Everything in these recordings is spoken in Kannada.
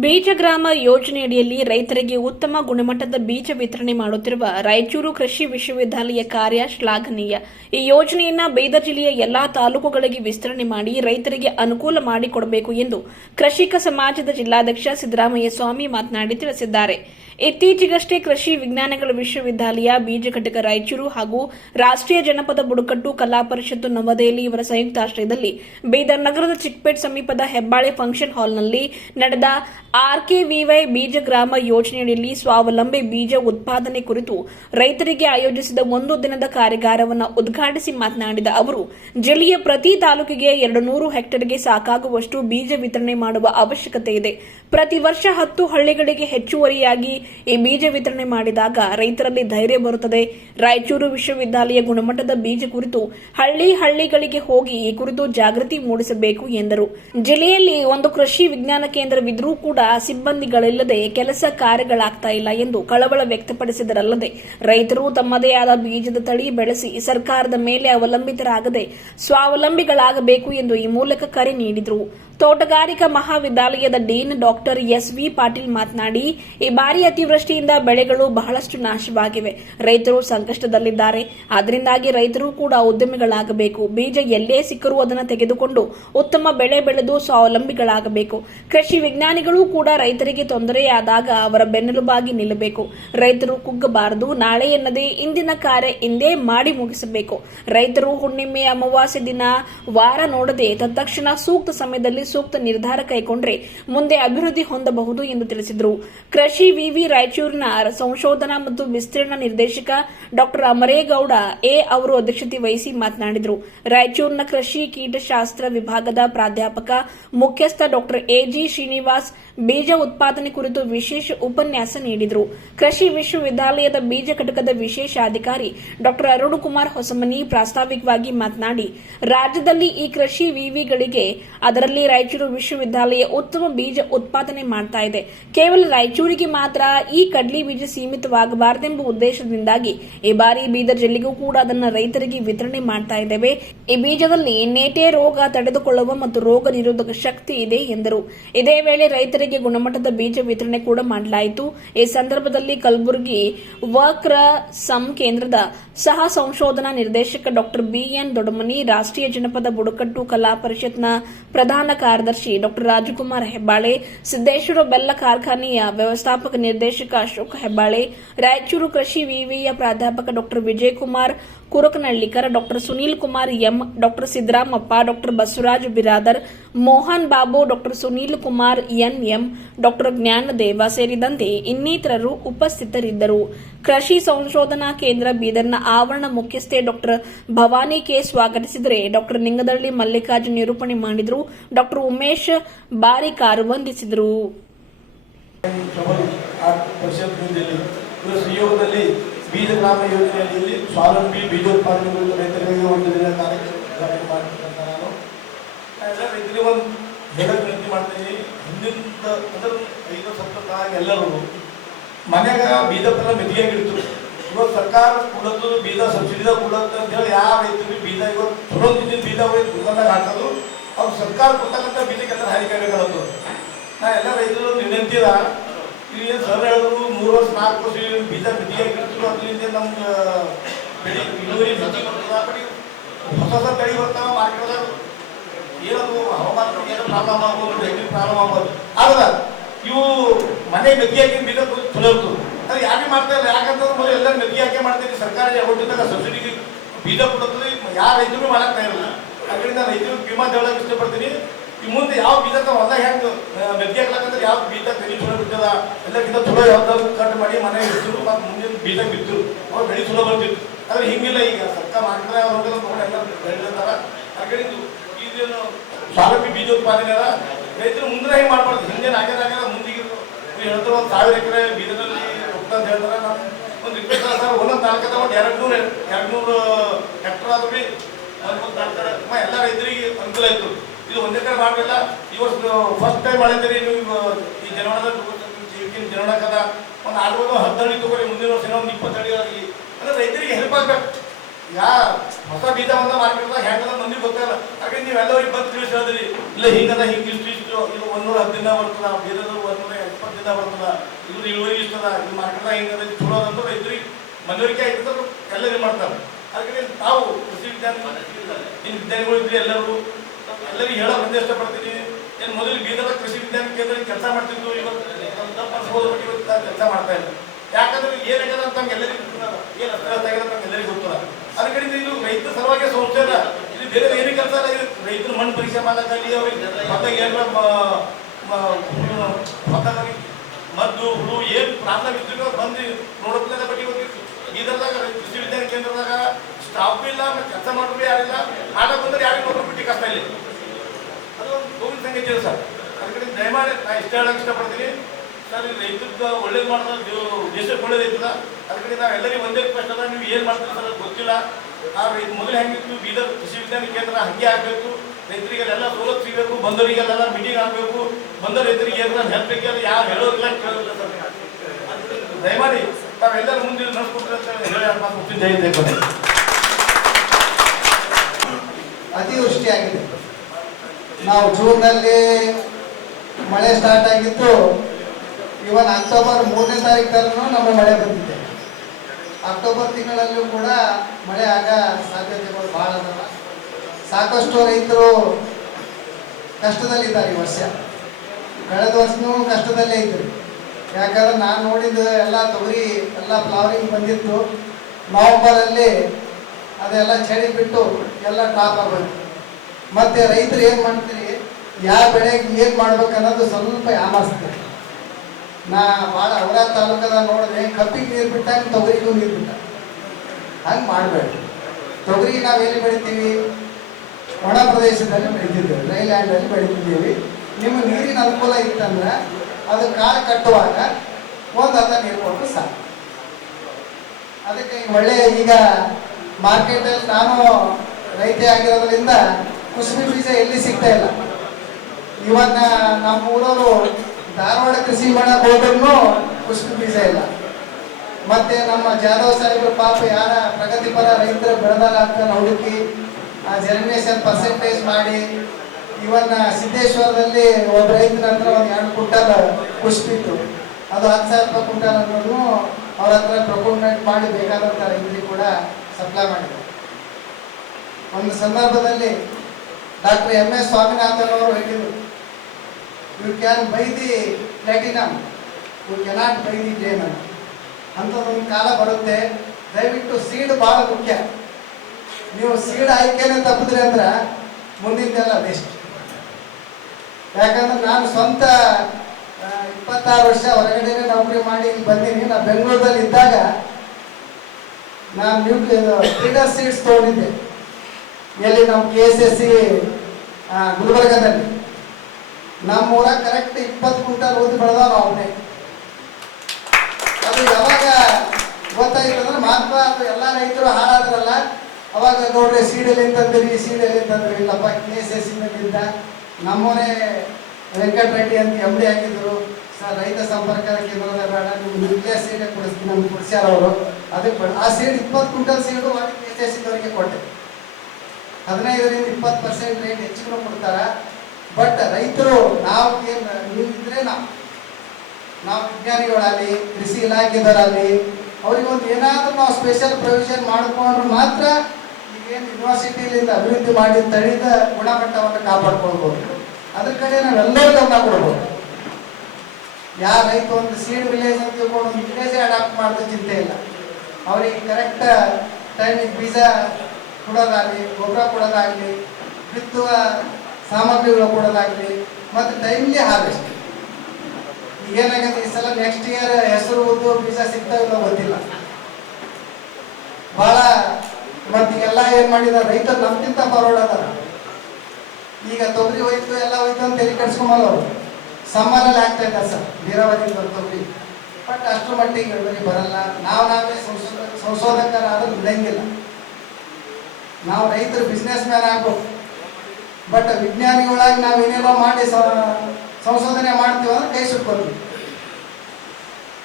ಬೀಜಗ್ರಾಮ ಯೋಜನೆಯಡಿಯಲ್ಲಿ ರೈತರಿಗೆ ಉತ್ತಮ ಗುಣಮಟ್ಟದ ಬೀಜ ವಿತರಣೆ ಮಾಡುತ್ತಿರುವ ರಾಯಚೂರು ಕೃಷಿ ವಿಶ್ವವಿದ್ಯಾಲಯ ಕಾರ್ಯ ಶ್ಲಾಘನೀಯ. ಈ ಯೋಜನೆಯನ್ನು ಬೀದರ್ ಜಿಲ್ಲೆಯ ಎಲ್ಲಾ ತಾಲೂಕುಗಳಿಗೆ ವಿಸ್ತರಣೆ ಮಾಡಿ ರೈತರಿಗೆ ಅನುಕೂಲ ಮಾಡಿಕೊಡಬೇಕು ಎಂದು ಕೃಷಿಕ ಸಮಾಜದ ಜಿಲ್ಲಾಧ್ಯಕ್ಷ ಸಿದ್ದರಾಮಯ್ಯ ಸ್ವಾಮಿ ಮಾತನಾಡಿ ತಿಳಿಸಿದ್ದಾರೆ. ಇತ್ತೀಚೆಗಷ್ಟೇ ಕೃಷಿ ವಿಜ್ಞಾನಗಳ ವಿಶ್ವವಿದ್ಯಾಲಯ, ಬೀಜ ಘಟಕ ರಾಯಚೂರು ಹಾಗೂ ರಾಷ್ಟ್ರೀಯ ಜನಪದ ಬುಡಕಟ್ಟು ಕಲಾ ಪರಿಷತ್ತು ನವದೆಹಲಿ ಇವರ ಸಂಯುಕ್ತಾಶ್ರಯದಲ್ಲಿ ಬೀದರ್ ನಗರದ ಚಿಕ್ಪೇಟ್ ಸಮೀಪದ ಹೆಬ್ಬಾಳೆ ಫಂಕ್ಷನ್ ಹಾಲ್ನಲ್ಲಿ ನಡೆದ ಆರ್ಕೆವಿವೈ ಬೀಜ ಗ್ರಾಮ ಯೋಜನೆಯಡಿಯಲ್ಲಿ ಸ್ವಾವಲಂಬಿ ಬೀಜ ಉತ್ಪಾದನೆ ಕುರಿತು ರೈತರಿಗೆ ಆಯೋಜಿಸಿದ ಒಂದು ದಿನದ ಕಾರ್ಯಾಗಾರವನ್ನು ಉದ್ಘಾಟಿಸಿ ಮಾತನಾಡಿದ ಅವರು, ಜಿಲ್ಲೆಯ ಪ್ರತಿ ತಾಲೂಕಿಗೆ ಎರಡು ನೂರು ಹೆಕ್ಟೇರ್ಗೆ ಸಾಕಾಗುವಷ್ಟು ಬೀಜ ವಿತರಣೆ ಮಾಡುವ ಅವಶ್ಯಕತೆ ಇದೆ. ಪ್ರತಿ ವರ್ಷ ಹತ್ತು ಹಳ್ಳಿಗಳಿಗೆ ಹೆಚ್ಚುವರಿಯಾಗಿ ಈ ಬೀಜ ವಿತರಣೆ ಮಾಡಿದಾಗ ರೈತರಲ್ಲಿ ಧೈರ್ಯ ಬರುತ್ತದೆ. ರಾಯಚೂರು ವಿಶ್ವವಿದ್ಯಾಲಯ ಗುಣಮಟ್ಟದ ಬೀಜ ಕುರಿತು ಹಳ್ಳಿ ಹಳ್ಳಿಗಳಿಗೆ ಹೋಗಿ ಈ ಕುರಿತು ಜಾಗೃತಿ ಮೂಡಿಸಬೇಕು ಎಂದರು. ಜಿಲ್ಲೆಯಲ್ಲಿ ಒಂದು ಕೃಷಿ ವಿಜ್ಞಾನ ಕೇಂದ್ರವಿದ್ರೂ ಕೂಡ ಸಿಬ್ಬಂದಿಗಳಿಲ್ಲದೆ ಕೆಲಸ ಕಾರ್ಯಗಳಾಗ್ತಾ ಇಲ್ಲ ಎಂದು ಕಳವಳ ವ್ಯಕ್ತಪಡಿಸಿದರಲ್ಲದೆ, ರೈತರು ತಮ್ಮದೇ ಆದ ಬೀಜದ ತಳಿ ಬೆಳೆಸಿ ಸರ್ಕಾರದ ಮೇಲೆ ಅವಲಂಬಿತರಾಗದೆ ಸ್ವಾವಲಂಬಿಗಳಾಗಬೇಕು ಎಂದು ಈ ಮೂಲಕ ಕರೆ ನೀಡಿದರು. ತೋಟಗಾರಿಕಾ ಮಹಾವಿದ್ಯಾಲಯದ dean doctor S V Patil ಮಾತನಾಡಿ, ಈ ಬಾರಿ ಅತಿವೃಷ್ಟಿಯಿಂದ ಬೆಳೆಗಳು ಬಹಳಷ್ಟು ನಾಶವಾಗಿವೆ. ರೈತರು ಸಂಕಷ್ಟದಲ್ಲಿದ್ದಾರೆ. ಅದರಿಂದಾಗಿ ರೈತರು ಕೂಡ ಉದ್ಯಮಿಗಳಾಗಬೇಕು. ಬೀಜ ಎಲ್ಲೇ ಸಿಕ್ಕರೂ ಅದನ್ನು ತೆಗೆದುಕೊಂಡು ಉತ್ತಮ ಬೆಳೆ ಬೆಳೆದು ಸ್ವಾವಲಂಬಿಗಳಾಗಬೇಕು. ಕೃಷಿ ವಿಜ್ಞಾನಿಗಳು ಕೂಡ ರೈತರಿಗೆ ತೊಂದರೆಯಾದಾಗ ಅವರ ಬೆನ್ನೆಲುಬಾಗಿ ನಿಲ್ಲಬೇಕು. ರೈತರು ಕುಗ್ಗಬಾರದು. ನಾಳೆ ಎನ್ನದೇ ಇಂದಿನ ಕಾರ್ಯ ಇಂದೇ ಮಾಡಿ ಮುಗಿಸಬೇಕು. ರೈತರು ಹುಣ್ಣಿಮೆ, ಅಮಾವಾಸ್ಯೆ ದಿನ ವಾರ ನೋಡದೆ, ತತ್ಕ್ಷಣ ಸೂಕ್ತ ಸಮಯದಲ್ಲಿ ಸೂಕ್ತ ನಿರ್ಧಾರ ಕೈಗೊಂಡ್ರೆ ಮುಂದೆ ಅಭಿವೃದ್ಧಿ ಹೊಂದಬಹುದು ಎಂದು ತಿಳಿಸಿದರು. ಕೃಷಿ ವಿವಿ ರಾಯಚೂರಿನ ಸಂಶೋಧನಾ ಮತ್ತು ವಿಸ್ತೀರ್ಣ ನಿರ್ದೇಶಕ ಡಾಕ್ಟರ್ ಅಮರೇಗೌಡ ಎ ಅವರು ಅಧ್ಯಕ್ಷತೆ ವಹಿಸಿ ಮಾತನಾಡಿದರು. ರಾಯಚೂರಿನ ಕೃಷಿ ಕೀಟಶಾಸ್ತ್ರ ವಿಭಾಗದ ಪ್ರಾಧ್ಯಾಪಕ ಮುಖ್ಯಸ್ಥ ಡಾಕ್ಟರ್ ಎಜಿ ಶ್ರೀನಿವಾಸ್ ಬೀಜ ಉತ್ಪಾದನೆ ಕುರಿತು ವಿಶೇಷ ಉಪನ್ಯಾಸ ನೀಡಿದರು. ಕೃಷಿ ವಿಶ್ವವಿದ್ಯಾಲಯದ ಬೀಜ ಘಟಕದ ವಿಶೇಷ ಅಧಿಕಾರಿ ಡಾಕ್ಟರ್ ಅರುಣ್ ಕುಮಾರ್ ಹೊಸಮನಿ ಪ್ರಾಸ್ತಾವಿಕವಾಗಿ ಮಾತನಾಡಿ, ರಾಜ್ಯದಲ್ಲಿ ಈ ಕೃಷಿ ವಿವಿಗಳಿಗೆ, ಅದರಲ್ಲಿ ರಾಯಚೂರು ವಿಶ್ವವಿದ್ಯಾಲಯ ಉತ್ತಮ ಬೀಜ ಉತ್ಪಾದನೆ ಮಾಡ್ತಾ ಇದೆ. ಕೇವಲ ರಾಯಚೂರಿಗೆ ಮಾತ್ರ ಈ ಕಡ್ಲಿ ಬೀಜ ಸೀಮಿತವಾಗಬಾರದೆಂಬ ಉದ್ದೇಶದಿಂದಾಗಿ ಈ ಬಾರಿ ಬೀದರ್ ಜಿಲ್ಲೆಗೂ ಕೂಡ ಅದನ್ನು ರೈತರಿಗೆ ವಿತರಣೆ ಮಾಡ್ತಾ ಇದ್ದೇವೆ. ಈ ಬೀಜದಲ್ಲಿ ನೇಟೆ ರೋಗ ತಡೆದುಕೊಳ್ಳುವ ಮತ್ತು ರೋಗ ನಿರೋಧಕ ಶಕ್ತಿ ಇದೆ ಎಂದರು. ಇದೇ ವೇಳೆ ರೈತರಿಗೆ ಗುಣಮಟ್ಟದ ಬೀಜ ವಿತರಣೆ ಕೂಡ ಮಾಡಲಾಯಿತು. ಈ ಸಂದರ್ಭದಲ್ಲಿ ಕಲಬುರಗಿ ವಕ್ರ ಸಂ ಕೇಂದ್ರದ ಸಹ ಸಂಶೋಧನಾ ನಿರ್ದೇಶಕ ಡಾಕ್ಟರ್ ಬಿಎನ್ ದೊಡಮನಿ ರಾಷ್ಟ್ರೀಯ ಜನಪದ ಬುಡಕಟ್ಟು ಕಲಾ ಪರಿಷತ್ನ ಪ್ರಧಾನ ಕಾರ್ಯದರ್ಶಿ ಡಾಕ್ಟರ್ ರಾಜಕುಮಾರ್ ಹೆಬ್ಬಾಳೆ, ಸಿದ್ದೇಶ್ವರ ಬೆಲ್ಲ ಕಾರ್ಖಾನೆಯ ವ್ಯವಸ್ಥಾಪಕ ನಿರ್ದೇಶಕ ಅಶೋಕ್ ಹೆಬ್ಬಾಳೆ, ರಾಯಚೂರು ಕೃಷಿ ವಿವಿಯ ಪ್ರಾಧ್ಯಾಪಕ doctor Vijayakumar Kurakanallikar doctor Sunil Kumar M doctor Siddaramappa doctor Basavaraj Biradar, Mohan Babu doctor Sunil Kumar N M doctor Jnanadeva ಸೇರಿದಂತೆ ಇನ್ನಿತರರು ಉಪಸ್ಥಿತರಿದ್ದರು. ಕೃಷಿ ಸಂಶೋಧನಾ ಕೇಂದ್ರ ಬೀದರ್ನ ಆವರಣ ಮುಖ್ಯಸ್ಥೆ ಡಾಕ್ಟರ್ ಭವಾನಿ ಕೆ. ಸ್ವಾಗತಿಸಿದರೆ ಡಾಕ್ಟರ್ ನಿಂಗದಳ್ಳಿ ಮಲ್ಲಿಕಾರ್ಜುನ್ ನಿರೂಪಣೆ ಮಾಡಿದರು. ಡಾಕ್ಟರ್ ಉಮೇಶ್ ಬಾರಿಕಾರ್ ವಂದಿಸಿದರು. ಬೀಜ ಗ್ರಾಮ ಯೋಜನೆಯಲ್ಲಿ ಸ್ವಾವಲಂಬಿ ಬೀಜೋತ್ಪಾದನೆ ಕುರಿತು ರೈತರಿಗೆ ಒಂದು ದಿನ ಕಾರ್ಯಕ್ರಮ ಮಾಡ್ತಕ್ಕಂಥ ನಾನು. ರೈತರಿಗೆ ಒಂದು ಹೇಳಕ್ಕೆ ವಿನಂತಿ ಮಾಡ್ತೀನಿ. ಹಿಂದಿನ ಅಂದ್ರೆ ಐದು ಸಪ್ತಾಹ ಎಲ್ಲರೂ ಮನ್ಯಾಗ ಬೀಜ ಫಲ ಮಿತಿಯಾಗಿಡ್ತು ಇವತ್ತು ಸರ್ಕಾರ ಕೊಡತ್ತು ಬೀಜ ಸಬ್ಸಿಡಿದಾಗ ಕೊಡತ್ತು ಅಂತ ಹೇಳಿ ಯಾವ ರೈತರಿಗೆ ಬೀಜ ಇವತ್ತು ಚಲೋ ಬೀಜ ಹೋಗಿ ದುಕಾನ್ದಾಗ ಹಾಕೋದು, ಅವ್ರು ಸರ್ಕಾರ ಕೊಡ್ತಕ್ಕಂಥ ಬೀಜಕ್ಕೆ ಹಾನಿಕಾಗಬೇಕು ನಾ ಎಲ್ಲ ರೈತರು ವಿನಂತಿ ಅದ. ಇಲ್ಲಿ ಸರ್ ಹೇಳಿದ್ರು ಮೂರು ವರ್ಷ ನಾಲ್ಕು ವರ್ಷ ಬೀಜ ಬಿತ್ತಿಗೆ ಇಡ್ತಿದ್ರು ಅದರಿಂದ ನಮ್ಗೆ ಬೆಳೆ ಇಳುವರಿ ಹೆಚ್ಚು ಬರ್ತದ. ಬಟ್ ಹೊಸ ಹೊಸ ಬೆಳೆ ಬರ್ತಾವ ಮಾರ್ಕೆಟ್ದಾಗ ಏನದು, ಹವಾಮಾನ ಏನೋ ಪ್ರಾಬ್ಲಮ್ ಆಗ್ಬೋದು ಡೈಲಿ ಪ್ರಾಬ್ಲಮ್ ಆಗ್ಬೋದು. ಆದ್ರೆ ಇವು ಮನೆ ಹಾಕಿ ಬೀಜ ಚಲೋ ಇರ್ತದೆ. ಅದು ಯಾಕೆ ಮಾಡ್ತಾ ಇಲ್ಲ. ಯಾಕಂತಂದ್ರೆ ಮೊದಲು ಎಲ್ಲರೂ ಮೆದ್ದಿ ಹಾಕಿ ಮಾಡ್ತೀವಿ ಸರ್ಕಾರ ಹೊಟ್ಟಿದ್ದಾಗ ಸಬ್ಸಿಡಿಗೆ ಬೀಜ ಕೊಡುತ್ತದೆ ಯಾರು ರೈತರು ಮಾಡಕ್ತಾ ಇರಲ್ಲ ಅದರಿಂದ ರೈತರು ಬಿಮಾ ದೇವಳಕ್ಕೆ ಇಷ್ಟಪಡ್ತೀನಿ. ಈ ಮುಂದೆ ಯಾವ ಬೀಜ ತಾವ್ ಹೆಂಗ್ ಹಾಕ್ಲಕ್ಕಂದ್ರೆ ಯಾವ ಬೀಜ ತೆಗಿ ಚಲೋ ಬಿಟ್ಟದ ಎಲ್ಲ ಬೀಜ ಚಲೋ ಯಾವ್ದಾದ್ರು ಕಟ್ ಮಾಡಿ ಮನೆ ಇಡ್ತಿರು ಮತ್ತು ಮುಂದಿನ ಬೀಜ ಬಿತ್ತು. ಅವ್ರು ಬೆಳೆ ಚಲೋ ಬರ್ತಿತ್ತು. ಆದ್ರೆ ಹಿಂಗಿಲ್ಲ ಈಗ ಸರ್ಕಾರ ಮಾಡ್ತಾರೆ ಅವ್ರಿಗೆ ನೋಡಿ ಎಲ್ಲ ಬೆಳೆದಾರ ಹಾಗಾಗಿ ಇದೇನು ಸ್ವಾವಲಂಬಿ ಬೀಜೋತ್ಪಾದನೆ ಅದ. ರೈತರು ಮುಂದೆ ಹೆಂಗ್ ಮಾಡ್ಬಾರ್ದು. ಹಿಂದೇನು ಆಗ್ಯದ ಆಗ್ಯದ ಮುಂದಿಗೆ ಹೇಳಿದ್ರು ಒಂದು ಸಾವಿರ ಎಕರೆ ಬೀಜದಲ್ಲಿ ಹೋಗ್ತಂತ ಹೇಳ್ತಾರೆ. ನಾವು ಒಂದು ಇಪ್ಪತ್ತು ಸರ್ ಒಂದೊಂದು ತಾಲೂಕದ ಒಂದು ಎರಡು ನೂರು ಎರಡು ನೂರು ಹೆಕ್ಟರ್ ಆದ್ರೂ ಒಂದು ಎಲ್ಲ ರೈತರಿಗೆ ಅನುಕೂಲ ಆಯ್ತು. ಇದು ಒಂದೇ ಕಡೆ ಮಾಡಬೇಕಲ್ಲ. ಇವತ್ತು ಫಸ್ಟ್ ಟೈಮ್ ಮಾಡಿದ್ದೀರಿ ನೀವು ಈ ಜನವಾಡದ ಈಗಿನ ಜನವರಕ್ಕದ ಒಂದು ಆಡ್ಬೋದು ಹತ್ತು ತಗೊಳ್ಳಿ ಮುಂದಿನ ವರ್ಷ ಇನ್ನೊಂದು ಒಂದು ಇಪ್ಪತ್ತು ಅಡಿ ಆಗಿ ಅಂದ್ರೆ ರೈತರಿಗೆ ಹೆಲ್ಪ್ ಆಗ್ಬೇಕು. ಯಾ ಹೊಸ ಬೀಜವನ್ನ ಮಾರ್ಕೆಟ್ದಾಗ ಹೆಂಗದ ಮಂದಿ ಗೊತ್ತಾಗಲ್ಲ. ಹಾಗೆ ನೀವೆಲ್ಲರಿಗೆ ಬಂದು ತಿಳಿಸಿ ಹೇಳಿದ್ರಿ. ಇಲ್ಲ ಹಿಂಗದ ಹಿಂಗೆ ಇಷ್ಟು ಇಷ್ಟು ಇದು ಒಂದೂರ ಹತ್ತು ದಿನ ಬರ್ತದ ಬೇರೆದವ್ರು ಒಂದೂರ ಇಪ್ಪತ್ತು ದಿನ ಬರ್ತದ ಇದು ಇಳುವರಿ ಇಷ್ಟದ ಈ ಮಾರ್ಕೆಟ್ದಾಗ ಹಿಂಗದ ಚಲೋ ಅದಂತ ರೈತರಿಗೆ ಮನವರಿಕೆ ಆಗಿರ್ತದೆ ಎಲ್ಲರೂ ಮಾಡ್ತಾರೆ. ಅದಕ್ಕೆ ತಾವು ಕೃಷಿ ವಿಜ್ಞಾನ ವಿಜ್ಞಾನಿಗಳು ಇದ್ರಿ ಎಲ್ಲರೂ ಎಲ್ಲರಿಗೂ ಹೇಳೋ ಒಂದೇ ಇಷ್ಟಪಡ್ತೀನಿ. ಏನು ಮೊದಲು ಬೀದರ ಕೃಷಿ ವಿಜ್ಞಾನ ಕೇಂದ್ರ ಕೆಲಸ ಮಾಡ್ತಿದ್ದು ಇವತ್ತು ತಪ್ಪು ಅನ್ಸ್ಬೋದು ಇವತ್ತು ಕೆಲಸ ಮಾಡ್ತಾ ಇಲ್ಲ ಯಾಕಂದ್ರೆ ಏನಾಗ್ಯದ ಅಂತ ನಮ್ಗೆ ಎಲ್ಲರಿಗೂ ಗೊತ್ತಿಲ್ಲ. ಏನು ಅಸ್ತವ್ಯಸ್ತ ಆಗ್ಯದ ನಮ್ಗೆ ಎಲ್ಲರಿಗೂ ಗೊತ್ತಿಲ್ಲ. ಅದ್ರ ಕಡೆಯಿಂದ ಇದು ರೈತ ಸಲುವಾಗಿ ಸಂಸ್ಥೆ ಅಲ್ಲ ಇಲ್ಲಿ ಬೇರೆ ಏನು ಕೆಲಸ ಅಲ್ಲ ಇದು ರೈತರು ಮಣ್ಣು ಪರೀಕ್ಷೆ ಮಾಡೋಕ್ಕಾಗಲಿ ಅವ್ರಿಗೆ ಮತ್ತೆ ಮದ್ದು ಹುಳು ಏನು ಪ್ರಾಬ್ಲಮ್ ಇದ್ರು ಬಂದು ನೋಡೋದ್ರಿಂದ ಬಗ್ಗೆ ಇವತ್ತು ಬೀದರ್ದಾಗ, ಕೃಷಿ ವಿಜ್ಞಾನ ಕೇಂದ್ರದಾಗ ಸ್ಟಾಫ್ ಇಲ್ಲ ಕೆಲಸ ಮಾಡೋರು ಯಾರಿಲ್ಲ ಆಗ ಬಂದ್ರೆ ಯಾರಿಗೂ ನೋಡ್ಬಿಟ್ಟು ಕಷ್ಟ ಇಲ್ಲ. ಸಂಗತಿ ಇದೆ ಸರ್. ಅದ್ರ ಕಡೆ ದಯಮಾಡಿ ನಾ ಇಷ್ಟ ಹೇಳಕ್ ಇಷ್ಟಪಡ್ತೀನಿ. ಸರ್ ಇದು ರೈತರಿಗೆ ಒಳ್ಳೇದು ಮಾಡೋದು ದೇಶಕ್ಕೆ ಒಳ್ಳೇದೈತದ ಅದ್ರ ಕಡೆ ನಾವು ಎಲ್ಲರಿಗೂ ಒಂದೇ ಪ್ರಶ್ನೆ ಅದ, ನೀವು ಏನು ಮಾಡ್ತೀರ ಸರ್ ಗೊತ್ತಿಲ್ಲ. ಆ ರೈತ ಮೊದಲು ಹೆಂಗಿತ್ತು ಬೀದರ್ ಕೃಷಿ ವಿಜ್ಞಾನ ಕೇಂದ್ರ ಹಂಗೆ ಆಗಬೇಕು. ರೈತರಿಗೆಲ್ಲ ಸವಲತ್ತು ಸಿಗಬೇಕು ಬಂದವರಿಗೆಲ್ಲ ಮೀಟಿಂಗ್ ಆಗಬೇಕು. ಬಂದ ರೈತರಿಗೆ ಏನಾರ ಹೆಲ್ಪ್ ಬೇಕಿಲ್ಲ ಯಾರು ಹೇಳೋದಿಲ್ಲ ಕೇಳೋದಿಲ್ಲ ಸರ್. ದಯಮಾಡಿ ತಾವೆಲ್ಲರೂ ಮುಂದೆ ನಡೆಸ್ಕೊಡ್ತಾರೆ ಅಂತ ಹೇಳಿ ಮುಖ್ಯ ಜೈ ಜೈ ಅತಿವೃಷ್ಟಿಯಾಗಿದೆ. ನಾವು ಜೂನ್ನಲ್ಲಿ ಮಳೆ ಸ್ಟಾರ್ಟ್ ಆಗಿತ್ತು ಇವನ್ ಅಕ್ಟೋಬರ್ ಮೂರನೇ ತಾರೀಕು ನಮ್ಮ ಮಳೆ ಬಂದಿದೆ. ಅಕ್ಟೋಬರ್ ತಿಂಗಳಲ್ಲೂ ಕೂಡ ಮಳೆ ಆಗ ಸಾಧ್ಯತೆಗಳು ಭಾಳ ಅದಾವ. ಸಾಕಷ್ಟು ರೈತರು ಕಷ್ಟದಲ್ಲಿದ್ದಾರೆ ಈ ವರ್ಷ. ಕಳೆದ ವರ್ಷನೂ ಕಷ್ಟದಲ್ಲೇ ಇದ್ರು. ಯಾಕಂದ್ರೆ ನಾನು ನೋಡಿದ ಎಲ್ಲ ತೊಗರಿ, ಎಲ್ಲ ಫ್ಲವರಿಂಗ್ ಬಂದಿತ್ತು. ನವಂಬರಲ್ಲಿ ಅದೆಲ್ಲ ಚಳಿ ಬಿಟ್ಟು ಎಲ್ಲ ಟಾಪ್ ಆಗೋಯ್ತು ಮತ್ತೆ ರೈತರು ಏನು ಮಾಡ್ತೀರಿ? ಯಾವ ಬೆಳೆಗೆ ಏನು ಮಾಡ್ಬೇಕು ಅನ್ನೋದು ಸ್ವಲ್ಪ ಯಾಮಾರಿಸ್ತಾರೆ ನಾ ಭಾಳ ಅವರ ತಾಲೂಕದ ನೋಡಿದ್ರೆ ಕಬ್ಬಿಗೆ ನೀರು ಬಿಟ್ಟಾಗ ತೊಗರಿಗೂ ನೀರು ಬಿಟ್ಟ. ಹಂಗೆ ಮಾಡಬೇಡ್ರಿ ತೊಗರಿ ನಾವು ಎಲ್ಲಿ ಬೆಳಿತೀವಿ? ಒಣ ಪ್ರದೇಶದಲ್ಲಿ ಬೆಳಿತಿದ್ದೇವೆ. ಡ್ರೈ ಲ್ಯಾಂಡಲ್ಲಿ ಬೆಳಿತಿದ್ದೀವಿ. ನಿಮ್ಮ ನೀರಿನ ಅನುಕೂಲ ಇತ್ತಂದ್ರೆ ಅದು ಕಾಲ ಕಟ್ಟುವಾಗ ಒಂದು ನೀರು ಕೊಟ್ಟು ಸಾಕು. ಅದಕ್ಕೆ ಈಗ ಒಳ್ಳೆ ಈಗ ಮಾರ್ಕೆಟಲ್ಲಿ ನಾನು ರೈತ ಆಗಿರೋದ್ರಿಂದ ಕುಸುಬಿ ಬೀಜ ಎಲ್ಲಿ ಸಿಗ್ತಾ ಇಲ್ಲ. ಇವನ್ನ ನಮ್ಮ ಊರವರು ಧಾರವಾಡ ಕೃಷಿ ಮಾಡಕ್ ಹೋದ್ರು ಕುಸುಬಿ ಬೀಜ ಇಲ್ಲ. ಮತ್ತೆ ನಮ್ಮ ಜಾಧವ್ ಸಾಹೇಬ್ರ ಪಾಪ ಯಾರ ಪ್ರಗತಿಪರ ರೈತರು ಬೆಳೆದಾರ ಅಂತ ಹುಡುಕಿ ಆ ಜರ್ಮಿನೇಷನ್ ಪರ್ಸೆಂಟೇಜ್ ಮಾಡಿ ಇವನ್ನ ಸಿದ್ದೇಶ್ವರದಲ್ಲಿ ಒಬ್ಬ ರೈತರ ಹತ್ರ ಒಂದು ಎರಡು ಕುಂಟಲ್ ಕುಸ್ಬಿತ್ತು ಅದು ಹತ್ತು ಸಾವಿರ ರೂಪಾಯಿ ಕುಂಟಲ್ ಅನ್ನೋದು ಅವ್ರ ಹತ್ರ ಪ್ರೊಕ್ಯೂರ್ಮೆಂಟ್ ಮಾಡಿ ಬೇಕಾದಂತ ರೈತರಿಗೆ ಕೂಡ ಸಪ್ಲೈ ಮಾಡಿದ್ರು. ಒಂದು ಸಂದರ್ಭದಲ್ಲಿ ಡಾಕ್ಟರ್ ಎಂ ಎಸ್ ಸ್ವಾಮಿನಾಥನ್ ಅವರು ಹೇಳಿದರು you can buy the platinum you cannot buy the denim ಅಂಥದ್ದೊಂದು ಕಾಲ ಬರುತ್ತೆ. ದಯವಿಟ್ಟು ಸೀಡ್ ಭಾಳ ಮುಖ್ಯ. ನೀವು ಸೀಡ್ ಆಯ್ಕೆನೆ ತಪ್ಪಿದ್ರಿ ಅಂದ್ರೆ ಮುಂದಿದ್ದೆಲ್ಲ ಬೆಸ್ಟ್ ಯಾಕಂದ್ರೆ ನಾನು ಸ್ವಂತ ಇಪ್ಪತ್ತಾರು ವರ್ಷ ಹೊರಗಡೆನೆ ನೌಕರಿ ಮಾಡಿ ಬಂದೀನಿ ನಾನು ಬೆಂಗಳೂರಲ್ಲಿ ಇದ್ದಾಗ ನಾನು ನ್ಯೂಕ್ಲಿಯರ್ ಸೀಡ್ಸ್ ತೊಗೊಂಡಿದ್ದೆ. ಎಲ್ಲಿ ನಮ್ಮ ಕೆ ಎಸ್ ಎಸ್ ಸಿ ಗುಲ್ಬರ್ಗದಲ್ಲಿ. ನಮ್ಮ ಕರೆಕ್ಟ್ ಇಪ್ಪತ್ತು ಕ್ವಿಂಟಲ್ ಓದಿ ಬೆಳೆದವ ಅವನೇ. ಅದು ಯಾವಾಗ ಗೊತ್ತಾಯ್ತು ಅಂದ್ರೆ ಮಾತ್ರ ಅದು ಎಲ್ಲ ರೈತರು ಹಾಳಾದ್ರಲ್ಲ, ಅವಾಗ ನೋಡ್ರಿ ಸೀಡಲ್ಲಿ ತಂದಿರಿ ಸೀಡಲ್ಲಿ ತಂದ್ರಿ ಇಲ್ಲಪ್ಪ, ಕೆ ಎಸ್ ಎಸ್ ಸಿಂದ ನಮ್ಮೂರೇ ವೆಂಕಟರೆಡ್ಡಿ ಅಂತ ಎಂ ಡಿ ಆಗಿದ್ರು. ಸರ್, ರೈತ ಸಂಪರ್ಕ ಕೇಂದ್ರದ ಬೇಡ ನೀವು ನ್ಯೂಕ್ಲಿಯರ್ ಸೀಡೆ ಕೊಡಿಸ್ತೀನಿ, ನಮ್ಗೆ ಕೊಡಿಸ್ಯಾರ ಅವರು. ಅದಕ್ಕೆ ಆ ಸೀಡ್ ಇಪ್ಪತ್ತು quintal seed K S S ಸಿದವರಿಗೆ ಕೊಟ್ಟೆ. ಹದಿನೈದರಿಂದ ಇಪ್ಪತ್ತು ಪರ್ಸೆಂಟ್ ರೇಟ್ ಹೆಚ್ಚಿಗೆ ಕೊಡ್ತಾರೆ. ಬಟ್ ರೈತರು ನಾವು ಏನು ನಾವು ನಾವು ವಿಜ್ಞಾನಿಗಳಾಗಲಿ, ಕೃಷಿ ಇಲಾಖೆದವರಾಗಲಿ, ಅವ್ರಿಗೆ ಒಂದು ಏನಾದರೂ ನಾವು ಸ್ಪೆಷಲ್ ಪ್ರೊವಿಷನ್ ಮಾಡಿಕೊಂಡ್ರೆ ಮಾತ್ರ ಈಗೇನು ಯೂನಿವರ್ಸಿಟಿಲಿಂದ ಅಭಿವೃದ್ಧಿ ಮಾಡಿ ತಳಿದ ಗುಣಮಟ್ಟವನ್ನು ಕಾಪಾಡ್ಕೊಳ್ಬೋದು. ಅದ್ರ ಕಡೆ ನಾವೆಲ್ಲರೂ ಗಮನ ಕೊಡ್ಬೋದು. ಯಾರು ರೈತ ಒಂದು ಸೀಡ್ ವಿಲೇಜ್ ಅಂತ ತಿಳ್ಕೊಂಡು ಒಂದು ಅಡಾಪ್ಟ್ ಮಾಡೋದು ಚಿಂತೆ ಇಲ್ಲ. ಅವ್ರಿಗೆ ಕರೆಕ್ಟ್ ಟೈಮಿಗೆ ಬೀಜ ಕೊಡೋದಾಗಲಿ, ಗೊಬ್ಬರ ಕೊಡೋದಾಗಲಿ, ಬಿತ್ತುವ ಸಾಮಗ್ರಿಗಳು ಕೊಡೋದಾಗಲಿ, ಮತ್ತು ಟೈಮ್ಲಿ ಹಾರ್ವೆಸ್ಟ್ ಏನಾಗುತ್ತೆ ಈ ಸಲ ನೆಕ್ಸ್ಟ್ ಇಯರ್ ಹೆಸರು ಉದ್ದು ಬೀಜ ಸಿಗ್ತಾವಿಲ್ಲ ಗೊತ್ತಿಲ್ಲ. ಬಹಳ ಮತ್ತೆ ಎಲ್ಲ ಏನ್ ಮಾಡಿದಾರೆ ರೈತರು ನಮ್ಗಿಂತ ಫಾರ್ವರ್ಡ್ ಅದಾರ. ಈಗ ತೊಗರಿ ಹೋಯ್ತು, ಎಲ್ಲ ಹೋಯ್ತು ಅಂತ ತಲೆ ಕಟ್ಸ್ಕೊಂಬಲ್ಲ ಅವರು. ಸಮ್ಮರಲ್ಲಿ ಆಗ್ತಾ ಇದ್ದಾರೆ ಸರ್ ನೀರಾವರಿ ತೊಗರಿ. ಬಟ್ ಅಷ್ಟು ಮಟ್ಟಿಗೆ ಇಳುವರಿ ಬರಲ್ಲ. ನಾವು ನಾವೇ ಸಂಶೋಧಕ ಸಂಶೋಧಕರಾದ್ರೂ ಬಿಡಂಗಿಲ್ಲ ನಾವು ರೈತರು ಬಿಸ್ನೆಸ್ ಮ್ಯಾನ್ ಆಗ್ಬೇಕು ಬಟ್ ವಿಜ್ಞಾನಿಗಳಾಗಿ ನಾವು ಏನೇನೋ ಮಾಡಿ ಸಂಶೋಧನೆ ಮಾಡ್ತೀವಿ ಅಂದ್ರೆ ದೇಶಕ್ಕೆ ಬರ್ತೀವಿ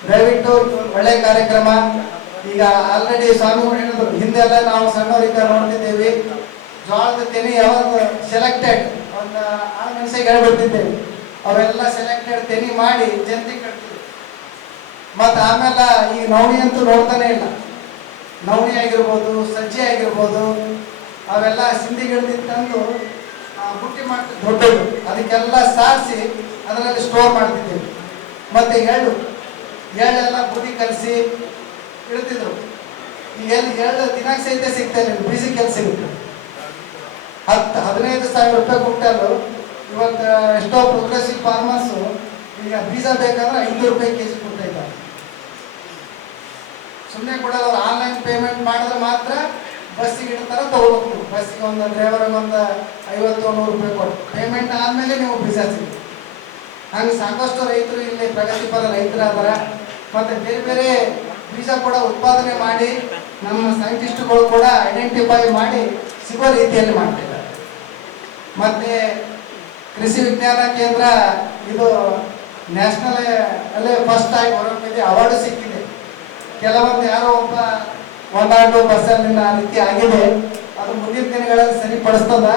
ದಯವಿಟ್ಟು ಒಳ್ಳೆ ಕಾರ್ಯಕ್ರಮ. ಈಗ ಆಲ್ರೆಡಿ ಸ್ವಾಮಿಗಳು ಹೇಳಿದ್ರು ಹಿಂದೆಲ್ಲ ನಾವು ಸಣ್ಣವರಿಂದ ನೋಡ್ತಿದ್ದೇವೆ ಜೋಳದ ತೆನೆ ಯಾವಾಗ ಸೆಲೆಕ್ಟೆಡ್ ಒಂದು ಆರು ಮನುಷ್ಯಗೆ ಹೇಳ್ಬಿಡ್ತಿದ್ದೇವೆ ಅವೆಲ್ಲ ಸೆಲೆಕ್ಟೆಡ್ ತೆನಿ ಮಾಡಿ ಜಂತಿ ಕಟ್ತೀವಿ. ಮತ್ತು ಆಮೇಲೆ ಈ ನವಣಿ ಅಂತೂ ನೋಡ್ತಾನೆ ಇಲ್ಲ. ನವಣಿ ಆಗಿರ್ಬೋದು, ಸಜ್ಜೆ ಆಗಿರ್ಬೋದು, ಅವೆಲ್ಲ ಸಿಂಧಿಗಳಲ್ಲಿ ತಂದು ಬುಟ್ಟಿ ಮಾಡಿ ದೊಡ್ಡದು. ಅದಕ್ಕೆಲ್ಲ ಸಾರಿಸಿ ಅದರಲ್ಲಿ ಸ್ಟೋರ್ ಮಾಡ್ತಿದ್ದೇವೆ. ಮತ್ತೆ ಎಳ್ಳು, ಎಳ್ಳೆಲ್ಲ ಬುದ್ಧಿ ಕಲಸಿ ಇಡ್ತಿದ್ರು ಈಗ ಎಲ್ಲಿ ಎಳ್ಳು ದಿನಕ್ಕೆ ಸಹಿತ ಸಿಗ್ತಾ ಇಲ್ಲ ಬೀಸಿ ಕೆಲಸ ಸಿಗುತ್ತೆ ಹತ್ತು ಹದಿನೈದು ಸಾವಿರ ರೂಪಾಯಿ ಕೊಟ್ಟಲ್ಲು, ಇವತ್ತು ಎಷ್ಟೋ ಪ್ರೋಗ್ರೆಸಿವ್ ಫಾರ್ಮರ್ಸು ಈಗ ಬೀಜ ಬೇಕಂದ್ರೆ ಐನೂರು ರೂಪಾಯಿ ಕೆ ಜಿ ಕೊಡ್ತಾ ಸುಮ್ಮನೆ ಕೂಡ ಆನ್ಲೈನ್ ಪೇಮೆಂಟ್ ಮಾಡಿದ್ರೆ ಮಾತ್ರ ಬಸ್ಸಿಗೆ ಇಡ್ತಾರ ತಗೋಬೇಕು ಬಸ್ಸಿಗೆ ಒಂದು ಡ್ರೈವರ್ಗೆ ಒಂದು ಐವತ್ತು, ನೂರು ರೂಪಾಯಿ ಕೊಟ್ಟು ಪೇಮೆಂಟ್ ಆದಮೇಲೆ ನೀವು ಬೀಜ ಸಿಗುತ್ತೆ ಹಂಗೆ ಸಾಕಷ್ಟು ರೈತರು ಇಲ್ಲಿ ಪ್ರಗತಿಪರ ರೈತರು ಅದಾರ ಮತ್ತೆ ಬೇರೆ ಬೇರೆ ಬೀಜ ಕೂಡ ಉತ್ಪಾದನೆ ಮಾಡಿ, ನಮ್ಮ ಸೈಂಟಿಸ್ಟ್ಗಳು ಕೂಡ ಐಡೆಂಟಿಫೈ ಮಾಡಿ ಸಿಗೋ ರೀತಿಯಲ್ಲಿ ಮಾಡ್ತಿದ್ದಾರೆ. ಮತ್ತೆ ಕೃಷಿ ವಿಜ್ಞಾನ ಕೇಂದ್ರ ಇದು ನ್ಯಾಷನಲ್ ಅಲ್ಲೇ ಫಸ್ಟ್ ಆಗಿ ಹೊರಗಿದೆ ಅವಾರ್ಡ್ ಸಿಕ್ಕಿದೆ. ಕೆಲವೊಂದು ಯಾರೋ ಒಬ್ಬ ಒಂದಾಡು ಬಸ್ಸಲ್ಲಿ ಆ ರೀತಿ ಆಗಿದೆ. ಅದು ಮುಂದಿನ ದಿನಗಳಲ್ಲಿ ಸರಿಪಡಿಸ್ತದ.